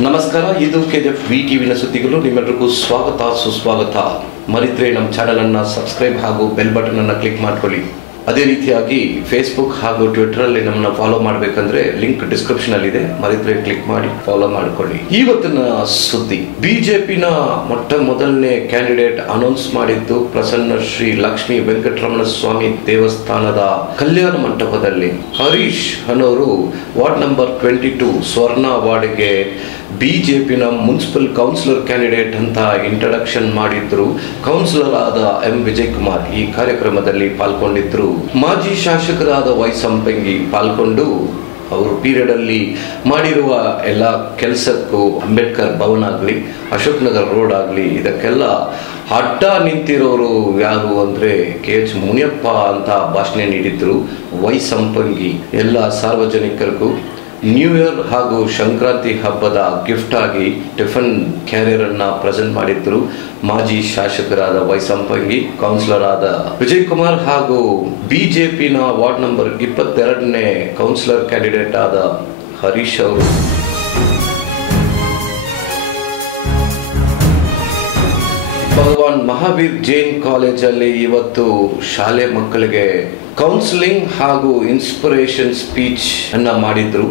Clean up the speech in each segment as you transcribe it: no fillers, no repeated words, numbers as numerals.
ನಮಸ್ಕಾರ, ಇದು KGF V ಟಿವಿನ ಸುದ್ದಿಗಳು. ನಿಮ್ಮೆಲ್ಲರಿಗೂ ಸ್ವಾಗತ ಸುಸ್ವಾಗತ. ಮರಿದ್ರೆ ನಮ್ಮ ಚಾನೆಲ್ ಅನ್ನ ಸಬ್ಸ್ಕ್ರೈಬ್ ಹಾಗೂ ಬೆಲ್ ಬಟನ್ ಅನ್ನ ಕ್ಲಿಕ್ ಮಾಡ್ಕೊಳ್ಳಿ. ಅದೇ ರೀತಿಯಾಗಿ ಫೇಸ್ಬುಕ್ ಹಾಗೂ ಟ್ವಿಟರ್ ಅಲ್ಲಿ ನಮ್ಮನ್ನ ಫಾಲೋ ಮಾಡಬೇಕಂದ್ರೆ ಲಿಂಕ್ ಡಿಸ್ಕ್ರಿಪ್ಷನ್ ಅಲ್ಲಿ ಇದೆ, ಮರಿದ್ರೆ ಕ್ಲಿಕ್ ಮಾಡಿ ಫಾಲೋ ಮಾಡ್ಕೊಳ್ಳಿ. ಇವತ್ತಿನ ಸುದ್ದಿ, ಬಿಜೆಪಿನ ಮೊದಲನೇ ಕ್ಯಾಂಡಿಡೇಟ್ ಅನೌನ್ಸ್ ಮಾಡಿದ್ದು ಪ್ರಸನ್ನ ಶ್ರೀ ಲಕ್ಷ್ಮೀ ವೆಂಕಟರಮಣ ಸ್ವಾಮಿ ದೇವಸ್ಥಾನದ ಕಲ್ಯಾಣ ಮಂಟಪದಲ್ಲಿ. ಹರೀಶ್ ಅನ್ನೋರು ವಾರ್ಡ್ ನಂಬರ್ 22 ಸ್ವರ್ಣ ವಾರ್ಡ್ಗೆ ಬಿಜೆಪಿನ ಮುನ್ಸಿಪಲ್ ಕೌನ್ಸಿಲರ್ ಕ್ಯಾಂಡಿಡೇಟ್ ಅಂತ ಇಂಟ್ರಡಕ್ಷನ್ ಮಾಡಿದ್ರು. ಕೌನ್ಸಿಲರ್ ಆದ ಎಂ ವಿಜಯ್ ಕುಮಾರ್ ಈ ಕಾರ್ಯಕ್ರಮದಲ್ಲಿ ಪಾಲ್ಗೊಂಡಿದ್ರು. ಮಾಜಿ ಶಾಸಕರಾದ ವೈ ಸಂಪಂಗಿ ಪಾಲ್ಗೊಂಡು ಅವರು ಪೀರಿಯಡ್ ಅಲ್ಲಿ ಮಾಡಿರುವ ಎಲ್ಲ ಕೆಲಸಕ್ಕೂ ಅಂಬೇಡ್ಕರ್ ಭವನ ಆಗಲಿ, ಅಶೋಕ್ ನಗರ್ ರೋಡ್ ಆಗಲಿ, ಇದಕ್ಕೆಲ್ಲ ಅಡ್ಡ ನಿಂತಿರೋರು ಯಾರು ಅಂದ್ರೆ KH ಮುನಿಯಪ್ಪ ಅಂತ ಭಾಷಣ ನೀಡಿದ್ರು. ವೈ ಸಂಪಂಗಿ ಎಲ್ಲ ಸಾರ್ವಜನಿಕರಿಗೂ ನ್ಯೂ ಇಯರ್ ಹಾಗೂ ಸಂಕ್ರಾಂತಿ ಹಬ್ಬದ ಗಿಫ್ಟ್ ಆಗಿ ಟಿಫನ್ ಕ್ಯಾರಿಯರ್ ಅನ್ನ ಪ್ರೆಸೆಂಟ್ ಮಾಡಿದ್ರು. ಮಾಜಿ ಶಾಸಕರಾದ ವೈ ಸಂಪಂಗಿ, ಕೌನ್ಸಿಲರ್ ಆದ ವಿಜಯ್ ಕುಮಾರ್ ಹಾಗೂ ಬಿಜೆಪಿನ ವಾರ್ಡ್ ನಂಬರ್ 22ನೇ ಕೌನ್ಸಿಲರ್ ಕ್ಯಾಂಡಿಡೇಟ್ ಆದ ಹರೀಶ್ ಅವರು ಭಗವಾನ್ ಮಹಾವೀರ್ ಜೈನ್ ಕಾಲೇಜಲ್ಲಿ ಇವತ್ತು ಶಾಲೆ ಮಕ್ಕಳಿಗೆ ಕೌನ್ಸಿಲಿಂಗ್ ಹಾಗೂ ಇನ್ಸ್ಪಿರೇಷನ್ ಸ್ಪೀಚ್ ಅನ್ನ ಮಾಡಿದ್ರು.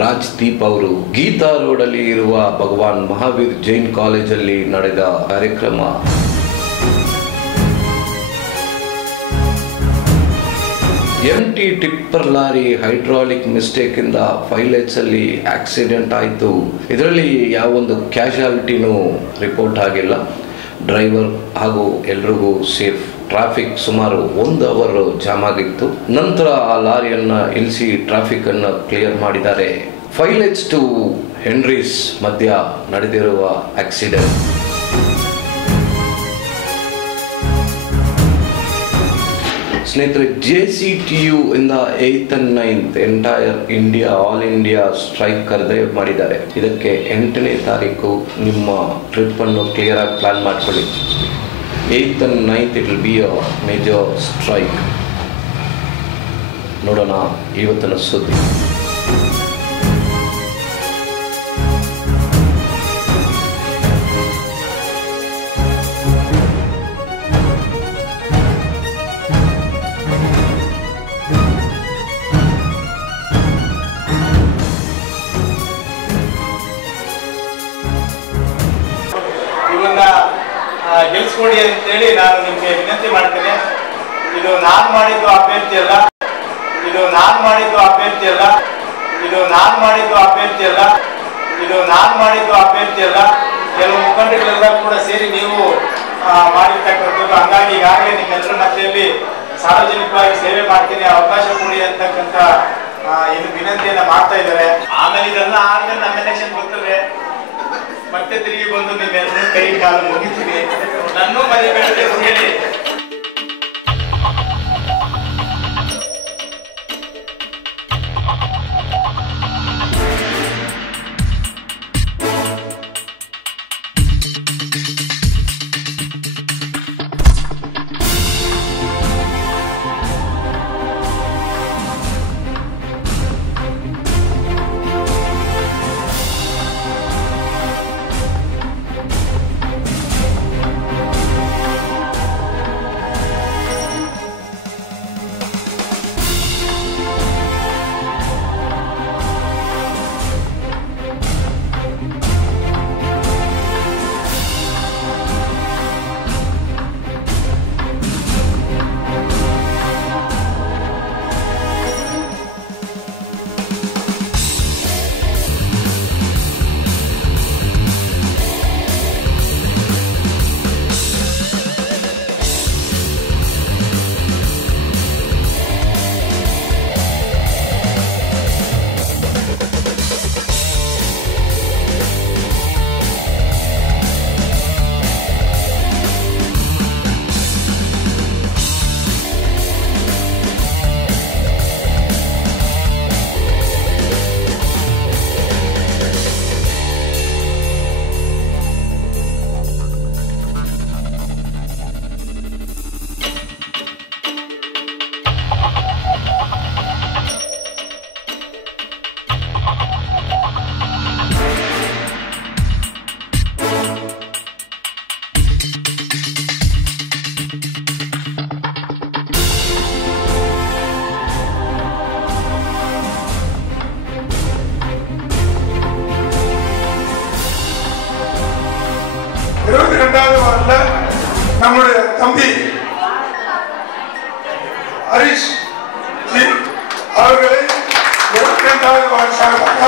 ರಾಜ್ದೀಪ್ ಅವರು ಗೀತಾ ರೋಡ್ ಅಲ್ಲಿ ಇರುವ ಭಗವಾನ್ ಮಹಾವೀರ್ ಜೈನ್ ಕಾಲೇಜಲ್ಲಿ ನಡೆದ ಕಾರ್ಯಕ್ರಮ. ಎಂಟಿ ಟಿಪ್ಪರ್ ಲಾರಿ ಹೈಡ್ರಾಲಿಕ್ ಮಿಸ್ಟೇಕ್ ಇಂದ 5 lakhs ಅಲ್ಲಿ ಆಕ್ಸಿಡೆಂಟ್ ಆಯಿತು. ಇದರಲ್ಲಿ ಯಾವೊಂದು ಕ್ಯಾಶುಯಾಲಿಟಿನೂ ರಿಪೋರ್ಟ್ ಆಗಿಲ್ಲ. ಡ್ರೈವರ್ ಹಾಗೂ ಎಲ್ರಿಗೂ ಸೇಫ್. ಟ್ರಾಫಿಕ್ ಸುಮಾರು 1 hour ಜಾಮ್ ಆಗಿತ್ತು. ನಂತರ ಆ ಲಾರಿಯನ್ನ ಇಳಿಸಿ ಟ್ರಾಫಿಕ್ ಅನ್ನ ಕ್ಲಿಯರ್ ಮಾಡಿದ್ದಾರೆ. 5 lakhs to ಹೆನ್ರೀಸ್ ಮಧ್ಯ ನಡೆದಿರುವ ಆಕ್ಸಿಡೆಂಟ್. ಸ್ನೇಹಿತರೆ, JCTU ಇಂದ 8th and 9th entire India all India strike ಕರೆದೇ ಮಾಡಿದ್ದಾರೆ. ಇದಕ್ಕೆ 8ನೇ ತಾರೀಕು ನಿಮ್ಮ ಟ್ರಿಪ್ ಅನ್ನು ಕ್ಲಿಯರ್ ಆಗಿ ಪ್ಲಾನ್ ಮಾಡ್ಕೊಳ್ಳಿ. 8th and 9th it will be a major strike. ನೋಡೋಣ ಇವತ್ತಿನ ಸುದ್ದಿ. ಗೆಲ್ಸ್ಕೊಡಿ ಅಂತೇಳಿ ನಾನು ನಿಮಗೆ ವಿನಂತಿ ಮಾಡ್ತೇನೆ. ಇದು ನಾನು ಮಾಡಿದ್ದು ಅಭ್ಯರ್ಥಿ ಅಲ್ಲ, ಇದು ನಾನು ಮಾಡಿದ್ದು ಅಭ್ಯರ್ಥಿ ಅಲ್ಲ, ಇದು ನಾನು ಮಾಡಿದ್ದು ಅಭ್ಯರ್ಥಿ ಅಲ್ಲ, ಇದು ನಾನು ಮಾಡಿದ್ದು ಅಭ್ಯರ್ಥಿ ಅಲ್ಲ. ಕೆಲವು ಮುಖಂಡಗಳೆಲ್ಲ ಕೂಡ ಸೇರಿ ನೀವು ಮಾಡಿರ್ತಕ್ಕಂಥದ್ದು. ಹಂಗಾಗಿ ಈಗಾಗಲೇ ನಿಮ್ಮೆಲ್ಲರ ಮಧ್ಯೆಯಲ್ಲಿ ಸಾರ್ವಜನಿಕವಾಗಿ ಸೇವೆ ಮಾಡ್ತೀನಿ, ಅವಕಾಶ ಕೊಡಿ ಅಂತಕ್ಕಂಥ ಏನು ವಿನಂತಿಯನ್ನ ಮಾಡ್ತಾ ಇದ್ದಾರೆ. ಆಮೇಲೆ ಇದೆಲ್ಲ ಆದ್ಮೇಲೆ ನಮ್ಮ ಎಲೆಕ್ಷನ್ ಬರ್ತದೆ, ಮತ್ತೆ ತಿರುಗಿ ಬಂದು ನಿಮ್ಮೆಲ್ಲರೂ ಕೈ ಕಾಲು ಮುಗಿತೀನಿ, ನನ್ನೂ ಮರಿಬೇಡಿ ಹೇಳಿ. 22வது வார்டில் நம்முடைய தம்பி ஹரிஷ் ஜி அவர்களை 22வது வார்டு சார்பாக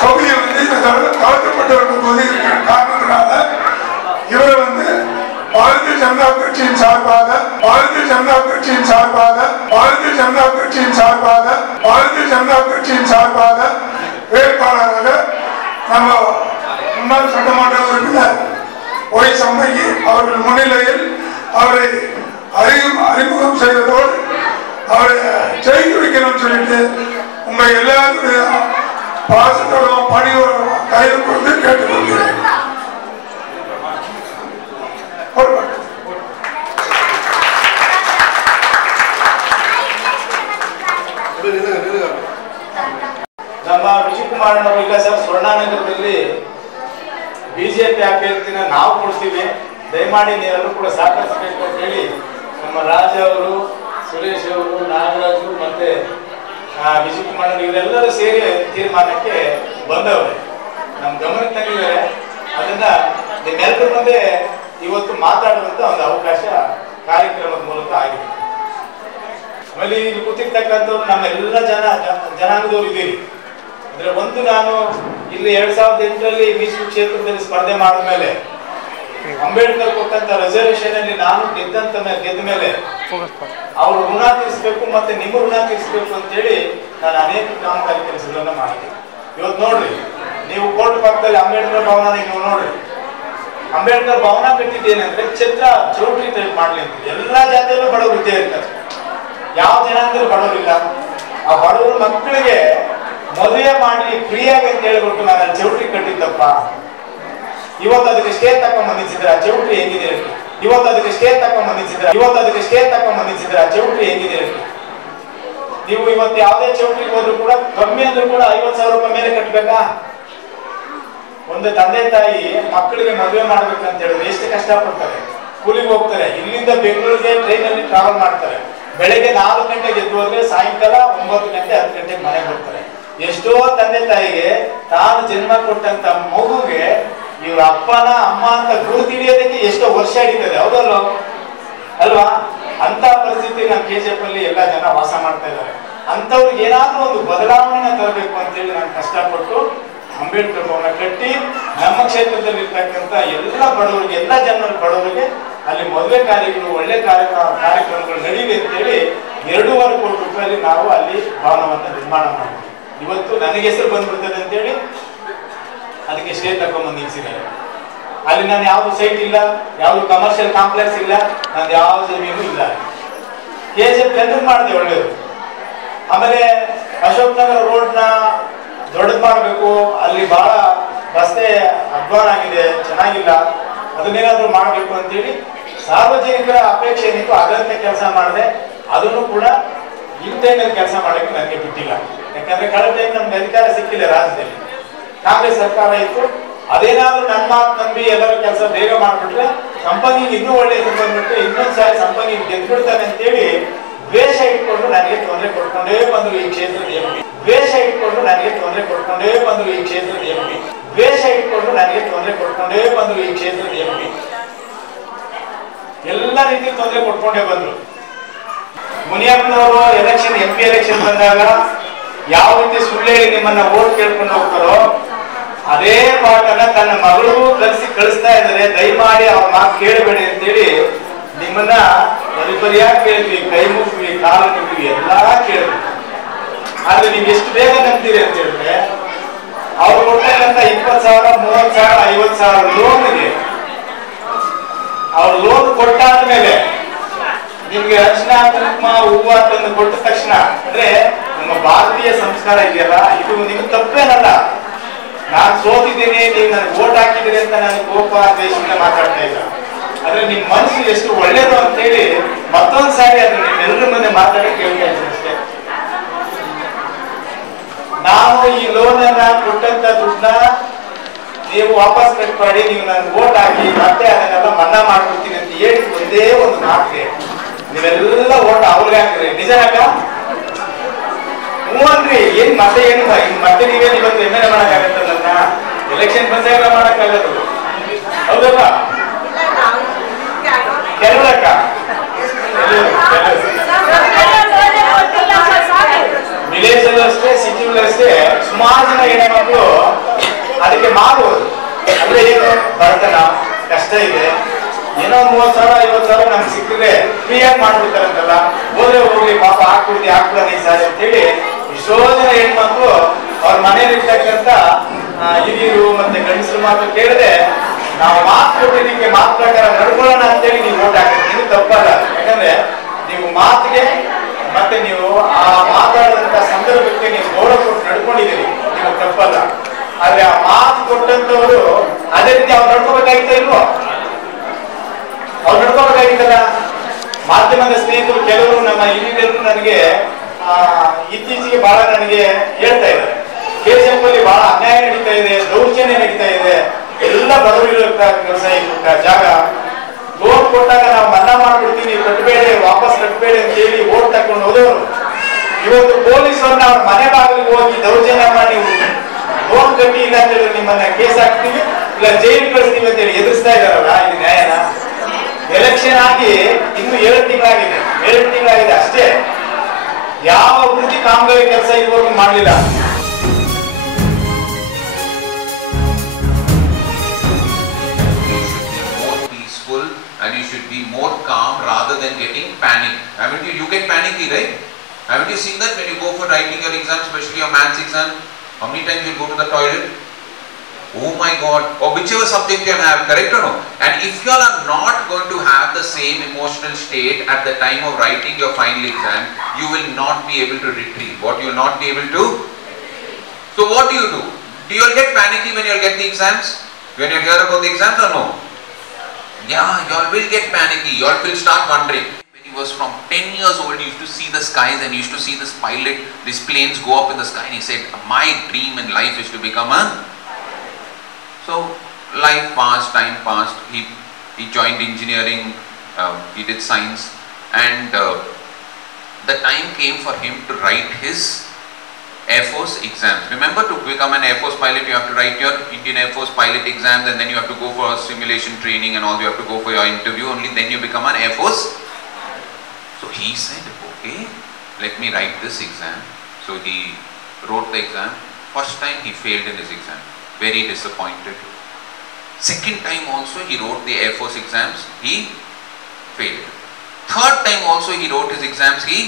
தொகுதியை வந்து தவிர்க்கப்பட்டவர்கள் தொகுதி இருக்கிற காரணத்தினால இவரை வந்து பாரதிய ஜனதா கட்சியின் சார்பாக வேட்பாளராக நம்ம முன்னாள் சட்டமன்ற உறுப்பினர் ஒய் சம்பங்கி அவர்கள் முன்னிலையில் அவரை அறிமுகம் செய்வதோடு அவரை ஜெயிக்க வைக்கணும்னு சொல்லிட்டு உங்க எல்லாருடைய பாசத்தோடும் பணியோடும் கையில் கொண்டு கேட்டுக்கொள்கிறேன். ನಮ್ಮ ವಿಜಯಕುಮಾರ್ ಇಲ್ಲ ಸರ್, ಸ್ವರ್ಣನಗರದಲ್ಲಿ ಬಿಜೆಪಿ ಅಭ್ಯರ್ಥಿನ ನಾವು ಕೊಡ್ತೀವಿ, ದಯಮಾಡಿ ನೀವೆಲ್ಲರೂ ಕೂಡ ಸಹಕರಿಸಬೇಕು ಅಂತ ಹೇಳಿ ನಮ್ಮ ರಾಜ್ ಅವರು, ಸುರೇಶ್ ಅವರು, ನಾಗರಾಜು ಮತ್ತೆ ವಿಜಯಕುಮಾರ್ ಇವರೆಲ್ಲರೂ ಸೇರಿ ತೀರ್ಮಾನಕ್ಕೆ ಬಂದವ್ರೆ, ನಮ್ಮ ಗಮನಕ್ಕೆ ತಂದಿದ್ದಾರೆ. ಅದನ್ನ ನಿಮ್ಮೆಲ್ಲರ ಮುಂದೆ ಇವತ್ತು ಮಾತಾಡುವಂತ ಒಂದು ಅವಕಾಶ ಕಾರ್ಯಕ್ರಮದ ಮೂಲಕ ಆಗಿದೆ. ಆಮೇಲೆ ಇಲ್ಲಿ ಕೂತಿರ್ತಕ್ಕಂಥವ್ರು ನಮ್ಮೆಲ್ಲ ಜನಾಂಗದವ್ರು ಇದ್ದೀರಿ. ಅಂದ್ರೆ ಒಂದು ನಾನು ಇಲ್ಲಿ 2008ರಲ್ಲಿ ಮೀಸಲು ಕ್ಷೇತ್ರದಲ್ಲಿ ಸ್ಪರ್ಧೆ ಮಾಡಿದ ಮೇಲೆ ಅಂಬೇಡ್ಕರ್ ಕೊಟ್ಟಂತ ರಿಸರ್ವೇಶನ್ ಅಲ್ಲಿ ನಾನು ಗೆದ್ದ ಮೇಲೆ ಅವ್ರು ಋಣ ತೀರಿಸಬೇಕು ಮತ್ತೆ ನಿಮ್ಮ ಋಣ ತೀರಿಸಬೇಕು ಅಂತ ಹೇಳಿ ನಾನು ಅನೇಕ ಕಾಮಗಾರಿ ಕೆಲಸಗಳನ್ನ ಮಾಡಿದೆ. ಇವತ್ತು ನೋಡ್ರಿ, ನೀವು ಕೋರ್ಟ್ ಪಕ್ಕದಲ್ಲಿ ಅಂಬೇಡ್ಕರ್ ಭವನ ನೀವು ನೋಡ್ರಿ, ಅಂಬೇಡ್ಕರ್ ಭವನ ಕಟ್ಟಿದ್ದೇನೆಂದ್ರೆ ಛತ್ರ ಚೌಟ್ರಿ ಟೈಪ್ ಮಾಡ್ಲಿ ಅಂತ. ಎಲ್ಲಾ ಜಾತಿಯಲ್ಲೂ ಬಡವರು ಇದ್ದೇ ಇರ್ತಾರೆ, ಯಾವ ಜನಾಂಗದಲ್ಲಿ ಬಡವರಿಲ್ಲ. ಆ ಬಡವರ ಮಕ್ಕಳಿಗೆ ಮದುವೆ ಮಾಡಿ ಫ್ರೀಯಾಗಿ ಅಂತ ಹೇಳ್ಬಿಟ್ಟು ನಾನು ಅಲ್ಲಿ ಚೌಟ್ರಿ ಕಟ್ಟಿದ್ದಪ್ಪ. ಇವತ್ತು ಅದಕ್ಕೆ ಸ್ಟೇ ತಕೊಂಡ್ಬಂದಿಸಿದ್ರೆ ಆ ಚೌಟ್ರಿ ಹೆಂಗಿದೆ? ಇವತ್ತು ಅದಕ್ಕೆ ಸ್ಟೇ ತಕೊಂಡ್ಬಂದಿಸಿದ್ರೆ ಆ ಚೌಟ್ರಿ ಹೆಂಗಿದೆ? ನೀವು ಇವತ್ತು ಯಾವುದೇ ಚೌಟ್ರಿಗೆ ಹೋದ್ರು ಕೂಡ ಕಮ್ಮಿ ಅಂದ್ರೂ ಕೂಡ 50,000 ರೂಪಾಯಿ ಮೇಲೆ ಕಟ್ಟಬೇಕಾ? ಒಂದು ತಂದೆ ತಾಯಿ ಮಕ್ಕಳಿಗೆ ಮದುವೆ ಮಾಡ್ಬೇಕಂತ ಹೇಳಿದ್ರೆ ಎಷ್ಟು ಕಷ್ಟಪಡ್ತಾರೆ, ಕೂಲಿಗೆ ಹೋಗ್ತಾರೆ, ಇಲ್ಲಿಂದ ಬೆಂಗಳೂರಿಗೆ ಟ್ರೈನ್ ಅಲ್ಲಿ ಟ್ರಾವೆಲ್ ಮಾಡ್ತಾರೆ. ಬೆಳಗ್ಗೆ 4 ಗಂಟೆಗೆ ಎದ್ದು ಹೋದ್ರೆ ಸಾಯಂಕಾಲ 9 ಗಂಟೆ 10 ಗಂಟೆಗೆ ಮನೆಗೆ ಬರ್ತಾರೆ. ಎಷ್ಟೋ ತಂದೆ ತಾಯಿಗೆ ತಾನು ಜನ್ಮ ಕೊಟ್ಟಂತ ಮಗುಗೆ ಇವ್ರ ಅಪ್ಪನ ಅಮ್ಮ ಅಂತ ಗುರುತು ಹಿಡಿಯೋದಕ್ಕೆ ಎಷ್ಟೋ ವರ್ಷ ಹಿಡಿತದೆ, ಹೌದಲ್ಲ ಅಲ್ವಾ? ಅಂತ ಪರಿಸ್ಥಿತಿ ನಮ್ಮ KGF ಅಲ್ಲಿ ಎಲ್ಲ ಜನ ವಾಸ ಮಾಡ್ತಾ ಇದ್ದಾರೆ. ಅಂತವ್ರಿಗೆ ಏನಾದ್ರೂ ಒಂದು ಬದಲಾವಣೆ ತರಬೇಕು ಅಂತೇಳಿ ನಾನು ಕಷ್ಟಪಟ್ಟು ಅಂಬೇಡ್ಕರ್ ಭವನ ಕಟ್ಟಿ ನಮ್ಮ ಕ್ಷೇತ್ರದಲ್ಲಿ ಇರ್ತಕ್ಕಂಥ ಎಲ್ಲ ಬಡವರಿಗೆ, ಎಲ್ಲ ಜನರ ಬಡವರಿಗೆ ಅಲ್ಲಿ ಮದುವೆ ಕಾರ್ಯಗಳು, ಒಳ್ಳೆ ಕಾರ್ಯಕ್ರಮಗಳು ನಡೀಲಿ ಅಂತೇಳಿ 2.5 ಕೋಟಿ ರೂಪಾಯಿ ನಾವು ಅಲ್ಲಿ ಭವನವನ್ನು ನಿರ್ಮಾಣ ಮಾಡಿದ್ವಿ. ಇವತ್ತು ನನಗೆ ಹೆಸರು ಬಂದ್ಬಿಡ್ತದೆ ಅಂತೇಳಿ ಅದಕ್ಕೆ ಸ್ಟೇ ತಗೊಂಡ್ಬಂದು ನಿಲ್ಸಿದ್ದಾರೆ. ಅಲ್ಲಿ ನಾನು ಯಾವ್ದು ಸೈಟ್ ಇಲ್ಲ, ಯಾವ್ದು ಕಮರ್ಷಿಯಲ್ ಕಾಂಪ್ಲೆಕ್ಸ್ ಇಲ್ಲ, ನಂದು ಯಾವ ಜಮೀನು ಇಲ್ಲ. KGF ಜನರು ಮಾಡಿದೆ ಒಳ್ಳೇದು. ಆಮೇಲೆ ಅಶೋಕ್ ನಗರ ರೋಡ್ನ ದೊಡ್ಡದು ಮಾಡಬೇಕು, ಅಲ್ಲಿ ಬಹಳ ರಸ್ತೆ ಅಧ್ವಾನ ಆಗಿದೆ, ಚೆನ್ನಾಗಿಲ್ಲ, ಅದನ್ನೇನಾದ್ರೂ ಮಾಡಬೇಕು ಅಂತೇಳಿ ಸಾರ್ವಜನಿಕರ ಅಪೇಕ್ಷೆ ಏನಿತ್ತು ಅದರಂತೆ ಕೆಲಸ ಮಾಡಿದೆ. ಅದನ್ನು ಕೂಡ ಇನ್ ಟೈಮಲ್ಲಿ ಕೆಲಸ ಮಾಡಕ್ಕೆ ನನಗೆ ಬಿಟ್ಟಿಲ್ಲ. ಯಾಕಂದ್ರೆ ಕಳೆದ ಟೈಮ್ ನಮ್ಗೆ ಅಧಿಕಾರ ಸಿಕ್ಕಿಲ್ಲ, ರಾಜ್ಯದಲ್ಲಿ ಕಾಂಗ್ರೆಸ್ ಸರ್ಕಾರ ಇತ್ತು. ಅದೇನಾದ್ರೂ ನನ್ನ ಮಾತು ನಂಬಿ ಎಲ್ಲರೂ ಕೆಲಸ ಬೇಗ ಮಾಡ್ಬಿಟ್ರೆ ಸಂಪಂಗಿಗೆ ಇನ್ನೂ ಒಳ್ಳೆ ಹೆಸರು ಬಂದ್ಬಿಟ್ರೆ ಇನ್ನೊಂದ್ಸಾರಿ ಸಂಪಂಗಿಗೆ ಗೆದ್ಬಿಡ್ತಾನೆ ಅಂತೇಳಿ ದ್ವೇಷ ಇಟ್ಕೊಂಡು ನನಗೆ ತೊಂದರೆ ಕೊಡ್ಕೊಂಡೇ ಬಂದ್ರು ಈ ಕ್ಷೇತ್ರದ MP. ಎಲ್ಲ ರೀತಿ ತೊಂದರೆ ಕೊಟ್ಕೊಂಡೇ ಬಂದ್ರು. ಮುನಿಯಪ್ಪನವರು MP ಎಲೆಕ್ಷನ್ ಬಂದಾಗ ಯಾವ ರೀತಿ ಸುಳ್ಳು ಹೇಳಿ ನಿಮ್ಮನ್ನ ಓಟ್ ಕೇಳ್ಕೊಂಡು ಹೋಗ್ತಾರೋ ಅದೇ ಪಾಠನ ತನ್ನ ಮಗಳಿಗೂ ಕಳಿಸ್ತಾ ಇದ್ದಾರೆ. ದಯಮಾಡಿ ಅವ್ರ ಮಾತು ಕೇಳಬೇಡಿ ಅಂತೇಳಿ ನಿಮ್ಮನ್ನ ಪರಿಪರಿಯಾಗಿ ಕೇಳಿದ್ವಿ, ಕೈ ಮುಗಿದ್ವಿ, ಕಾಲ ಮುಗಿದ್ವಿ, ಎಲ್ಲಾ ಕೇಳಿದ್ವಿ. ಆದ್ರೆ ನೀವು ಎಷ್ಟು ಬೇಗ ನಂಬ್ತೀರಿ ಅಂತ ಹೇಳಿದ್ರೆ ಅವ್ರು ಕೊಡ್ತಕ್ಕಂಥ 20,000, 30,000, 50,000 ಲೋನ್ಗೆ ಅವ್ರು ಲೋನ್ ಕೊಟ್ಟಾದ್ಮೇಲೆ ನಿಮ್ಗೆ ಅರ್ಶಿನ, ಕುಂಕುಮ, ಹೂವು ತಂದು ಕೊಟ್ಟ ತಕ್ಷಣ, ಅಂದ್ರೆ ನಮ್ಮ ಭಾರತೀಯ ಸಂಸ್ಕಾರ ಇದೆಯಲ್ಲ, ಇದು ನಿಮ್ಗೆ ತಪ್ಪೇನಲ್ಲ. ನಾನು ಸೋತಿದ್ದೀನಿ, ನೀವು ನನಗೆ ವೋಟ್ ಹಾಕಿದ್ದೀರಿ ಅಂತ ನನಗೆ ಕೋಪ ದ್ವೇಷದಿಂದ ಮಾತಾಡ್ತಾ ಇಲ್ಲ. ಆದ್ರೆ ನಿಮ್ ಮನಸ್ಸು ಎಷ್ಟು ಒಳ್ಳೇದು ಅಂತ ಹೇಳಿ ಮತ್ತೊಂದ್ ಸಾರಿ ಅದು ನಿಮ್ಮೆಲ್ಲರ ಮುಂದೆ ಮಾತಾಡಿ ಕೇಳ್ತಾ ಇದ್ದೀನಿ ಅಷ್ಟೇ. ನಾನು ಈ ಲೋನ್ ಅನ್ನ ಕೊಟ್ಟಂತ ದುಡ್ಡನ್ನ ನೀವು ವಾಪಸ್ ಕಟ್ಪಾಡಿ, ನೀವು ನನ್ಗೆ ವೋಟ್ ಹಾಕಿ ಮತ್ತೆ ಅದನ್ನೆಲ್ಲ ಮನ್ನಾ ಮಾಡ್ಬಿಡ್ತೀನಿ ಅಂತ ಹೇಳಿ ಒಂದೇ ಒಂದು ಮಾತಿಗೆ ನೀವೆಲ್ಲ ವೋಟ್ ಅವ್ರಿಗೆ ಹಾಕಿದ್ರಿ. ನಿಜನಕ್ಕ? ಹ್ಞೂ ಅನ್ರಿ. ಏನ್ ಮತ್ತೆ ಏನು ಮತ್ತೆ ನೀವೇನು ಇವತ್ತು MLA ಮಾಡಕ್ಕಾಗತ್ತಲ್ಲ, ಎಲೆಕ್ಷನ್ ಬಂದಾಗ ಮಾಡಕ್ಕಾಗತ್ತಲ್ಲ, ಹೌದಲ್ಲ? ಬಡತನ ಕಷ್ಟ ಇದೆ, ಏನೋ 30,000 50,000 ನಮ್ಗೆ ಸಿಕ್ಕಿದ್ರೆ ಫ್ರೀಯಾಗಿ ಮಾಡ್ಬಿಡ್ತಾರಂತಲ್ಲ, ಹೋದ್ರೆ ಹೋಗ್ಲಿ ಪಾಪ ಹಾಕ್ಬಿಡೋಣ ಈ ಸಾರಿ ಅಂತೇಳಿ ಎಷ್ಟೋ ಜನ ಹೆಣ್ಮಕ್ಳು ಅವ್ರ ಮನೇಲಿರ್ತಕ್ಕಂಥ ಹಿರಿಯರು ಮತ್ತೆ ಗಂಡಸರು ಮಾತು ಕೇಳಿದ್ರೆ ನಾವು ಮಾತು ಕೊಟ್ಟಿದ್ದಕ್ಕೆ ಮಾತು ಪ್ರಕಾರ ನಡ್ಕೊಳ್ಳೋಣ ಅಂತೇಳಿ ನೀವು ಓಟ್ ಹಾಕಿದ್ರೆ ನೀವು ತಪ್ಪಲ್ಲ. ಯಾಕಂದ್ರೆ ನೀವು ಮಾತಿಗೆ ಮತ್ತೆ ನೀವು ಆ ಮಾತಾಡಿದಂತ ಸಂದರ್ಭಕ್ಕೆ ನೀವು ಗೌರವ ಕೊಟ್ಟು ನಡ್ಕೊಂಡಿದ್ದೀರಿ, ನೀವು ತಪ್ಪಲ್ಲ. ಆದ್ರೆ ಆ ಮಾತು ಕೊಟ್ಟಂತವರು ಅದೇ ರೀತಿ ಅವ್ರು ನಡ್ಕೋಬೇಕಾಗಿತ್ತ ಇಲ್ವೋ? ಅವ್ರು ನಡ್ಕೋಬೇಕಾಗಿತ್ತಲ್ಲ. ಮಾಧ್ಯಮದ ಸ್ನೇಹಿತರು ಕೆಲವರು ನಮ್ಮ ಹಿರಿಯರು ನನಗೆ ಇತ್ತೀಚೆಗೆ ಬಹಳ ನನಗೆ ಹೇಳ್ತಾ ಇದ್ದಾರೆ, ಕೇಶಂಪಲ್ಲಿ ಬಹಳ ಅನ್ಯಾಯ ನಡೀತಾ ಇದೆ, ದೌರ್ಜನ್ಯ ನಡೀತಾ ಇದೆ, ಎಲ್ಲ ಬಡವರಿರೋ ಜಾಗ, ಲೋನ್ ಕೊಟ್ಟಾಗ ನಾವು ಮನ್ನಾ ಮಾಡ್ಬಿಡ್ತೀವಿ, ಕಟ್ಟಬೇಡಿ ವಾಪಸ್ ಕಟ್ಟಬೇಡಿ ಅಂತ ಹೇಳಿ ಓಟ್ ತಕೊಂಡು ಹೋದವರು ಇವತ್ತು ಪೊಲೀಸರನ್ನ ಅವ್ರ ಮನೆ ಬಾಗಿಲಿಗೆ ಹೋಗಿ ದೌರ್ಜನ್ಯ ಮಾಡಿ ಲೋನ್ ಕಟ್ಟಿ ಇಲ್ಲ ಅಂತ ಹೇಳಿದ್ರೆ ನಿಮ್ಮನ್ನ ಕೇಸ್ ಹಾಕ್ತೀವಿ ಇಲ್ಲ ಜೈಲು ಕಳಿಸ್ತೀವಿ ಅಂತ ಹೇಳಿ ಎದುರಿಸ್ತಾ ಇದಾರಲ್ಲ, ಇದು ನ್ಯಾಯನ? ಎಲೆಕ್ಷನ್ ಆಗಿ ಇನ್ನು 7 ತಿಂಗಳಾಗಿದೆ ಅಷ್ಟೇ, ಯಾವ ಅಭಿವೃದ್ಧಿ ಕಾಮಗಾರಿ ಕೆಲಸ ಇದುವರೆಗೂ ಮಾಡಲಿಲ್ಲ. And you should be more calm rather than getting panic. Haven't you get panicky, right? Haven't you seen that when you go for writing your exam, especially your maths exam? How many times you go to the toilet? Oh my God! Or whichever subject you have, correct or no? And if you are not going to have the same emotional state at the time of writing your final exam, you will not be able to retrieve. What you will not be able to? So what do? Do you all get panicky when you all get the exams? When you hear about the exams or no? Yeah, you all will get panicky. You all will start wondering. When he was from 10 years old, he used to see the skies and he used to see this pilot, these planes go up in the sky, and he said, my dream in life is to become a... So life passed, time passed. He joined engineering, he did science, and the time came for him to write his Air Force exams. Remember, to become an Air Force pilot, you have to write your Indian Air Force pilot exams, and then you have to go for simulation training and all. You have to go for your interview. Only then you become an Air Force. So he said, okay, let me write this exam. So he wrote the exam. First time he failed in his exam. Very disappointed. Second time also he wrote the Air Force exams. He failed. Third time also he wrote his exams. He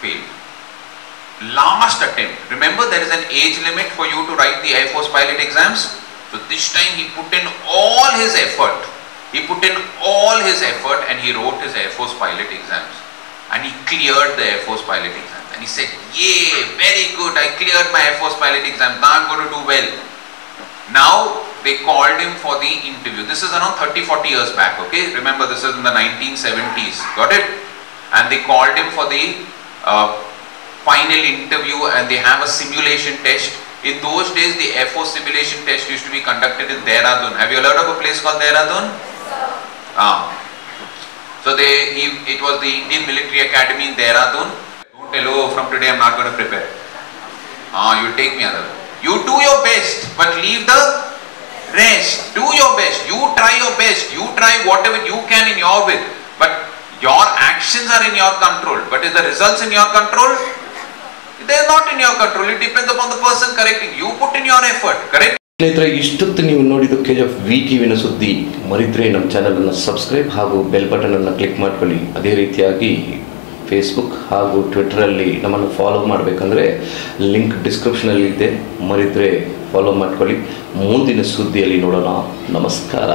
failed. Last attempt. Remember, there is an age limit for you to write the Air Force pilot exams. So this time he put in all his effort. He put in all his effort and he wrote his Air Force pilot exams. And he cleared the Air Force pilot exams. And he said, yay, very good, I cleared my Air Force pilot exam. Now I'm going to do well. Now they called him for the interview. This is around 30-40 years back, okay? Remember, this is in the 1970s. Got it? And they called him for the final interview, and they have a simulation test. In those days, the Air Force simulation test used to be conducted in Dehradun. Have you heard of a place called Dehradun? So it was the Indian Military Academy in Dehradun. Don't tell, oh, from today I'm not going to prepare. You take me other. You do your best, but leave the rest. Do your best. You try your best. You try whatever you can in your way. But your actions are in your control. But is the results in your control? They are not in your control. It depends upon the person correcting. You put in your effort. Correct? ಸ್ನೇಹಿತರೆ, ಇಷ್ಟೊತ್ತು ನೀವು ನೋಡಿದ್ದು KGF VTVನ ಸುದ್ದಿ. ಮರಿದ್ರೆ ನಮ್ಮ ಚಾನಲನ್ನು subscribe ಹಾಗೂ bell ಬಟನನ್ನು click ಮಾಡ್ಕೊಳ್ಳಿ. ಅದೇ ರೀತಿಯಾಗಿ ಫೇಸ್ಬುಕ್ ಹಾಗೂ ಟ್ವಿಟರಲ್ಲಿ ನಮ್ಮನ್ನು ಫಾಲೋ ಮಾಡಬೇಕಂದ್ರೆ ಲಿಂಕ್ ಡಿಸ್ಕ್ರಿಪ್ಷನಲ್ಲಿ ಇದೆ. ಮರಿದ್ರೆ ಫಾಲೋ ಮಾಡ್ಕೊಳ್ಳಿ. ಮುಂದಿನ ಸುದ್ದಿಯಲ್ಲಿ ನೋಡೋಣ. ನಮಸ್ಕಾರ.